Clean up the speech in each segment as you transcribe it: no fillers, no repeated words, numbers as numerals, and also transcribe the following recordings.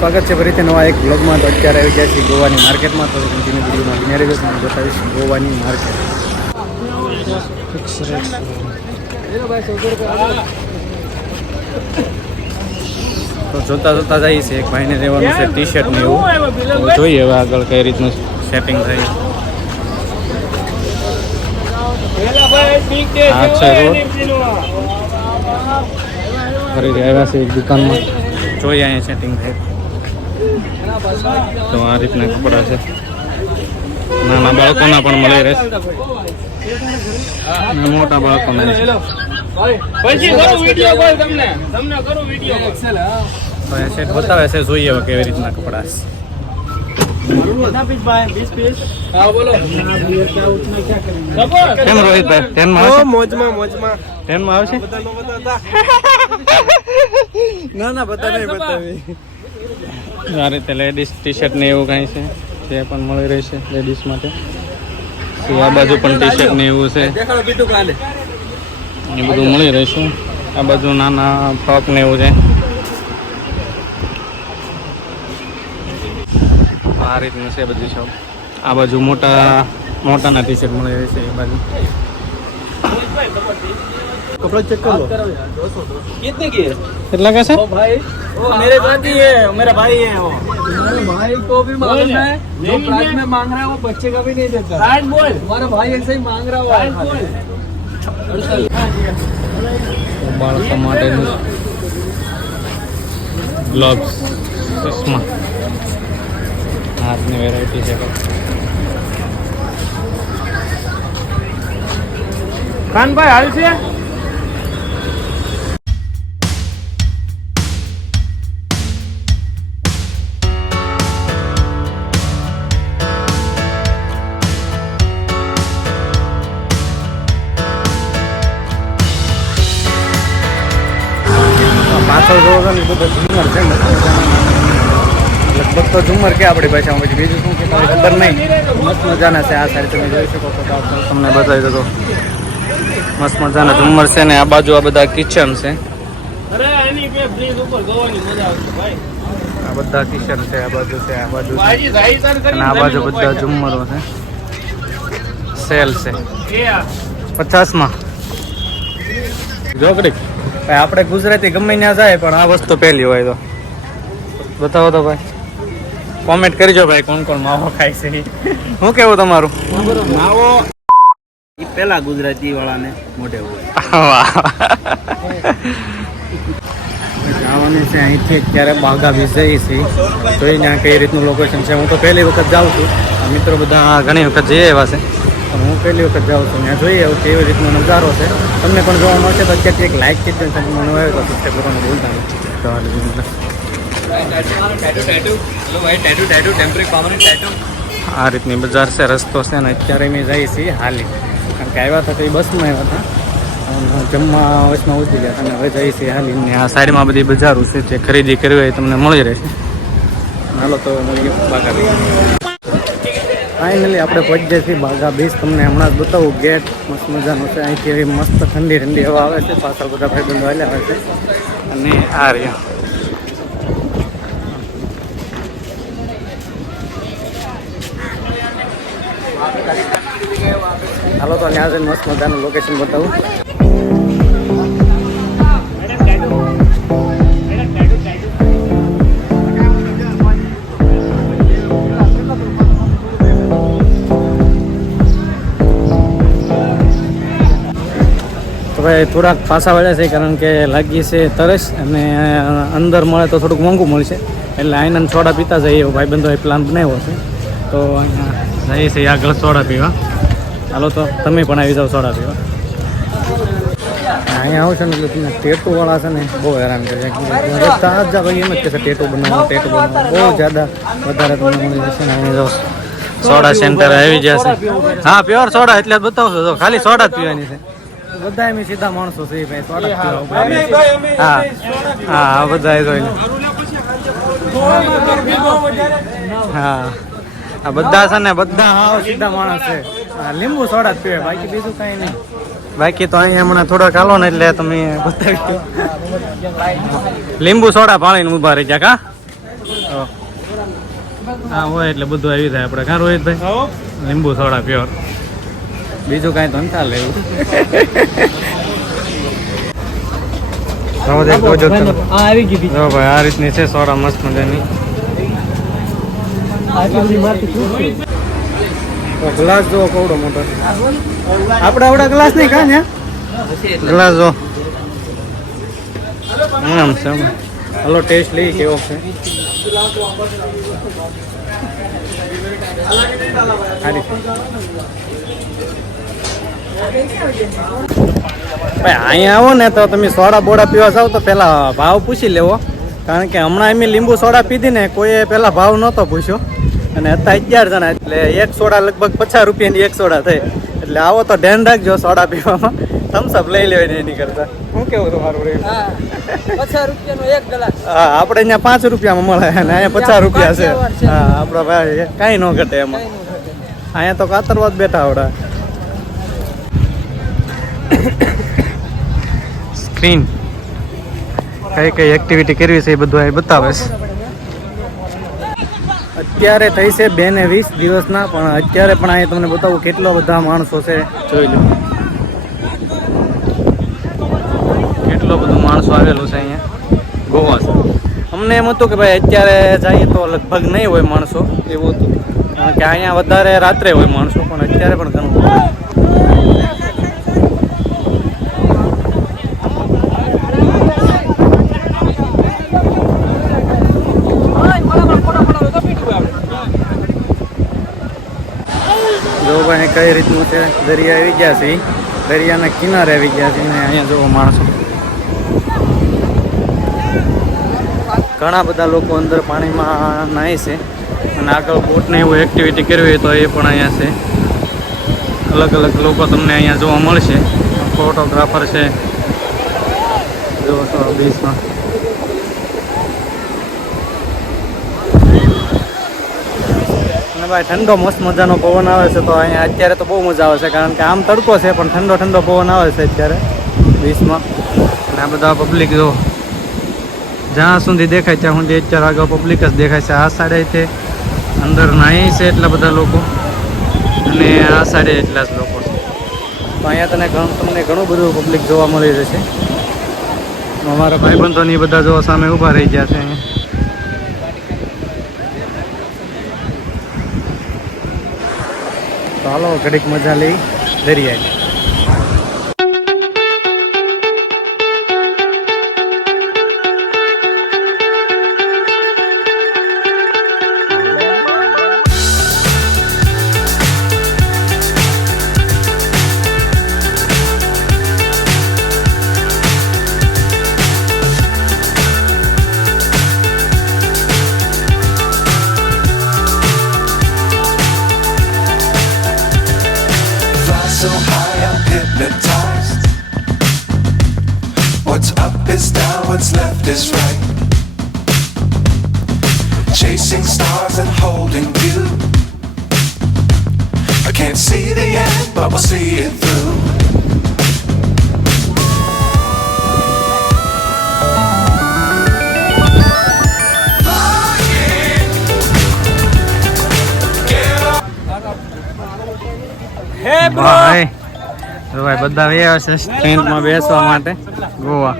સ્વાગત છે ફરીથી નવા એક બ્લોગમાં. તો અત્યારે આવી ગયા છીએ ગોવાની માર્કેટમાં. તો કન્ટિન્યુ વિડીયોમાં બિના રહેજો, તમને બતાવીશ ગોવાની માર્કેટ. તો જોતા જોતા જઈએ છે. એક ભાઈને લેવાનું છે ટી શર્ટ ને એવું. તો જોઈએ હવે આગળ કઈ રીતનું સેટિંગ થાય. આ છે રોડ. ફરીથી આવ્યા છે એક દુકાનમાં. જોઈએ અહીંયા સેટિંગ થાય. તો આ રીતના કપડા છે. નાના બાળકોના પણ મળી રહેશે, મોટા બાળકોના છે. સેટ બતાવે છે, જોઈએ હવે કેવી રીતના કપડા છે. કેમ રોહિતભાઈ ટ્રેનમાં આવશે? મોજમાં આવશે? ના બધા નહીં બતાવી. આ રીતે લેડીઝ ટી શર્ટ ને એવું કાંઈ છે તે પણ મળી રહેશે લેડીઝ માટે. આ બાજુ પણ ટી શર્ટ ને એવું છે, એ બધું મળી રહેશે. આ બાજુ નાના ફ્રોક ને એવું છે. આ રીતનું છે બધી શોપ. આ બાજુ મોટાના ટી શર્ટ મળી રહેશે. એ બાજુ कपड़ा चेक कर लो कितने की है, कितना का है भाई? वो मेरे साथ ही है, मेरा भाई है वो। मेरे भाई को भी मालूम है जो प्राइस में मांग रहा है वो बच्चे का भी नहीं देता। राइट बोल, हमारा भाई ऐसे ही मांग रहा हुआ है। बालक માટે ગ્લોવ્સ, ચશ્મા, હાથની વેરાયટી છે. કાનભાઈ હાલ છે. પાછળ જોવો છો ને બધો ઝુમર છે. લગભગ તો ઝુમર કે આપણી ભાષામાં, પછી બીજું શું કે ખબર નહીં. મસ્ત મજાના છે. આ સાઈડ તમે જોઈ શકો છો. તમને બતાવી દો. મસ્ત મજાના ઝુમર છે ને આ બાજુ આ બધા કિચન છે. આ બધા કિચન છે. આ બાજુ છે, આ બાજુ છે, અને આ બાજુ બધા ઝુમરો છે. સેલ છે 50માં. જોકડી આપણે ગુજરાતી ગમે ત્યાં જાય પણ આ વસ્તુ પહેલી હોય તો બતાવો તો ભાઈ. કોમેન્ટ કરજો ભાઈ કોણ કોણ માવો ખાય છે. શું કેવું તમારું? માવો પેલા ગુજરાતી વાળાને મોઢે હોય. જવાની છે અહીંથી અત્યારે બાગા બીચ જઈએ છીએ. જોઈ ત્યાં કઈ રીતનું લોકેશન છે. હું તો પહેલી વખત જાઉં છું. મિત્રો બધા ઘણી વખત જઈ આવ્યા છે, પણ હું પહેલી વખત જાઉં છું. ત્યાં જોઈએ એવું કેવી રીતનો નજારો છે. તમને પણ જોવા મળશે. તો અત્યારથી એક લાઇક કરી દેજો. મને આવ્યો તો સબસ્ક્રાઈબ કરવાનું ભૂલતા નહીં. આ રીતની બજાર છે, રસ્તો છે ને અત્યારે અમે જઈએ છીએ હાલી. કારણ કે આવ્યા હતા તો એ બસમાં આવ્યા હતા, જમવા વચમાં ઉતરી ગયા હતા. અને હવે જઈએ છીએ હાલી. આ સાઈડમાં બધી બજારો છે, જે ખરીદી કરવી હોય તમને મળી રહેશે. હાલો તો મળીએ બાગા બીચ. ફાઇનલી આપણે પહોંચી જઈએ છીએ બાગા બીચ. તમને હમણાં જ બતાવું. ગેટ મસ્ત મજાનો છે. અહીંથી એવી મસ્ત ઠંડી ઠંડી હવા આવે છે. પાછળ બધા ભાઈબંધો હાલ્યા આવે છે. અને આ રહ્યા હાલો તો ત્યાં જઈને મસ્ત મજાનું લોકેશન બતાવું. તો ભાઈ થોડાક પાછા વળ્યા છે, કારણ કે લાગી છે તરસ. અને અંદર મળે તો થોડુંક મોંઘું મળશે, એટલે આઈના સોડા પીતા જઈએ એવો ભાઈબંધોએ પ્લાન બનાવ્યો છે. તો અહીંયા જઈએ છીએ આગળ સોડા પીવા. હાલો તો તમે પણ આવી જાઓ સોડા પીવા. અહીંયા આવશે ને એટલે તમને ટેટુવાળા છે ને બહુ હેરાન કરે છે. તાજા ભાઈ એમ જ કહેશે ટેટુ બનાવો, ટેટુ બનાવો. બહુ જ્યાદા વધારે તમને મળી જશે ને. અહીંયા જાઓ સોડા સેન્ટર આવી જશે. હા પ્યોર સોડા એટલે જ બતાવશો. તો ખાલી સોડા જ પીવાની છે. બધા એમ સીધા માણસો છે ભાઈ, સોડા પીવા. હા હા બધા જોઈને. હા આ બધા છે ને બધા હાવ સીધા માણસ છે. લીંબુ સોડા જ પીવે, બાકી બીજું કઈ નહીં. બાકી તો અહીંયા હમણાં થોડાક હાલો ને એટલે તમે બતાવી દો. લીંબુ સોડા પાણીને ઊભા રહી ગયા. કા હા હોય એટલે બધું આવી જાય આપણે. કાં રોહિતભાઈ? લીંબુ સોડા પ્યોર, બીજું કાંઈ તો ન ચાલે એવું. જો ભાઈ આ રીતની છે સોડા મસ્ત મજાની. ગ્લાસ જો કવડો મોટો આપણે આવડા ગ્લાસ નહીં કાં ને ગ્લાસ જો આમ છે. હલો ટેસ્ટ લઈ કેવો છે. ભાઈ અહીંયા આવો ને તો તમે સોડા બોડા પીવા જાવ તો પેલા ભાવ પૂછી લેવો, કારણ કે હમણાં એમ લીંબુ સોડા પીધી ને કોઈએ પેલા ભાવ નહોતો પૂછ્યો અને હતા 11 જણા એટલે એક સોડા લગભગ 50 રૂપિયાની એક સોડા થઈ. એટલે આવો તો ધ્યાન રાખજો સોડા પીવામાં, થમ્સઅપ લઈ લેવાય એની કરતા. શું કેવું તમારું? 50 રૂપિયાનો એક ગ્લાસ. હા આપણે અહીંયા 5 રૂપિયામાં મળે અને અહીંયા 50 રૂપિયા છે. હા આપણા ભાઈ કાંઈ ન ઘટે એમાં. અહીંયા તો કાતરવાદ બેઠા આવડા. સ્ક્રીન કઈ કઈ એક્ટિવિટી કરવી છે એ બધું અહીં બતાવે છે. અત્યારે થઈ છે 2 ને 20 દિવસના, પણ અત્યારે પણ અહીંયા તમને બતાવું કેટલો બધા માણસો છે. જોઈ લો કેટલો બધું માણસો આવેલું છે અહીંયા ગોવા છે. અમને એમ હતું કે ભાઈ અત્યારે જઈએ તો લગભગ નહીં હોય માણસો એવું હતું, કારણ કે અહીંયા વધારે રાત્રે હોય માણસો, પણ અત્યારે પણ ઘણું. જો ભાઈ કઈ રીતનું છે, દરિયા આવી ગયા છે, દરિયાના કિનારે આવી ગયા છે. અહીંયા જોવો માણસો ઘણા બધા લોકો અંદર પાણીમાં નાહી છે અને આગળ બોટને એવું એક્ટિવિટી કરવી હોય તો એ પણ અહીંયા છે. અલગ અલગ લોકો તમને અહીંયા જોવા મળશે. ફોટોગ્રાફર છે જો તો બીચમાં. અને ભાઈ ઠંડો મસ્ત મજાનો પવન આવે છે, તો અહીંયા અત્યારે તો બહુ મજા આવે છે, કારણ કે આમ તડકો છે પણ ઠંડો ઠંડો પવન આવે છે અત્યારે બીચમાં. અને આ બધા પબ્લિક જો જ્યાં સુધી દેખાય ત્યાં સુધી અત્યારે આગળ પબ્લિક જ દેખાય છે. આ સાઈડે છે અંદર નાહી છે એટલા બધા લોકો અને આ સાઈડે એટલા જ લોકો છે. તો અહીંયા તમને ઘણું બધું પબ્લિક જોવા મળી રહેશે. અમારા ભાઈબંધોની બધા જોવા સામે ઊભા રહી ગયા છે અહીંયા. ચાલો ઘડીક મજા લઈ દરિયાની. So high I'm hypnotized. What's up is down, what's left is right. Chasing stars and holding you. I can't see the end, but we'll see it through. ભાઈ બધા આવ્યા છે ટેન્ટમાં બેસવા માટે ગોવા.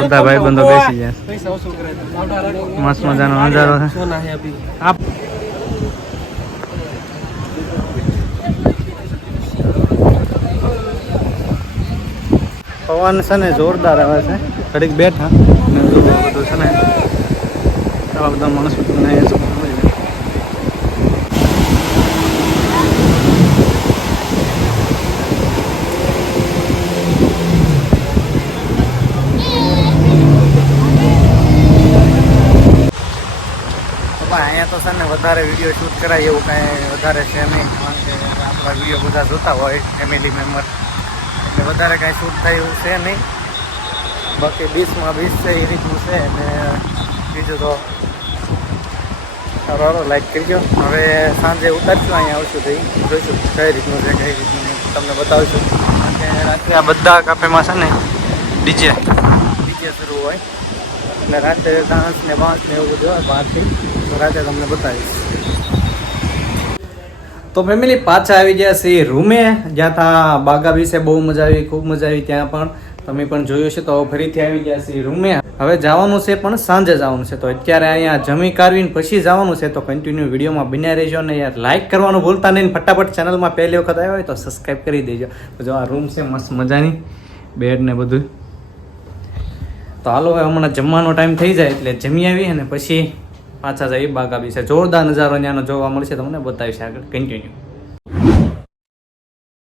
બધા ભાઈબંધો બેસી ગયા. મસ્ત મજાનો નજારો છે. પવન છે ને જોરદાર આવે છે. ઘડીક બેઠા અને બધું છે ને આવા બધા માણસો તમને અહીંયા તો છે ને વધારે વિડીયો શૂટ કરાય એવું કાંઈ વધારે છે નહીં, કારણ કે આપણા વિડીયો બધા જોતા હોય ફેમિલી મેમ્બર, એટલે વધારે કાંઈ શૂટ થાય એવું છે નહીં. બાકી બીચમાં બીચ છે એ રીતનું છે. અને બીજું તો સારો લાઈક કરજો. હવે સાંજે ઉતારશું, અહીંયા આવશું તો જોઈશું કઈ રીતનું છે કઈ રીતનું તમને બતાવીશું. કારણ કે રાત્રે આ બધા કાફેમાં છે ને ડીજે શરૂ હોય એટલે રાતે ડાન્સ ને વાંસ ને એવું બધું હોય બહારથી, તો રાતે તમને બતાવીશ. તો ફેમિલી પાછા આવી ગયા છે રૂમે, જ્યાં તા બાગા વિશે બહુ મજા આવી, ખૂબ મજા આવી. ત્યાં પણ તમે પણ જોયું છે. તો ફરીથી આવી ગયા છે રૂમે. હવે જવાનું છે પણ સાંજે જવાનું છે. તો અત્યારે અહીંયા જમી કાઢવીને પછી જવાનું છે. તો કન્ટિન્યુ વિડીયોમાં બન્યા રહેજો ને યાર, લાઇક કરવાનું ભૂલતા નહીં. ફટાફટ ચેનલમાં પહેલી વખત આવ્યો હોય તો સબસ્ક્રાઈબ કરી દેજો. તો જો આ રૂમ છે મસ્ત મજાની, બેડ ને બધું. તો હાલો હવે હમણાં જમવાનો ટાઈમ થઈ જાય એટલે જમી આવી અને પછી પાછા જઈએ બાગા વિશે. જોરદાર નજારો ત્યાંનો જોવા મળશે, તમને બતાવીશ આગળ કન્ટિન્યુ.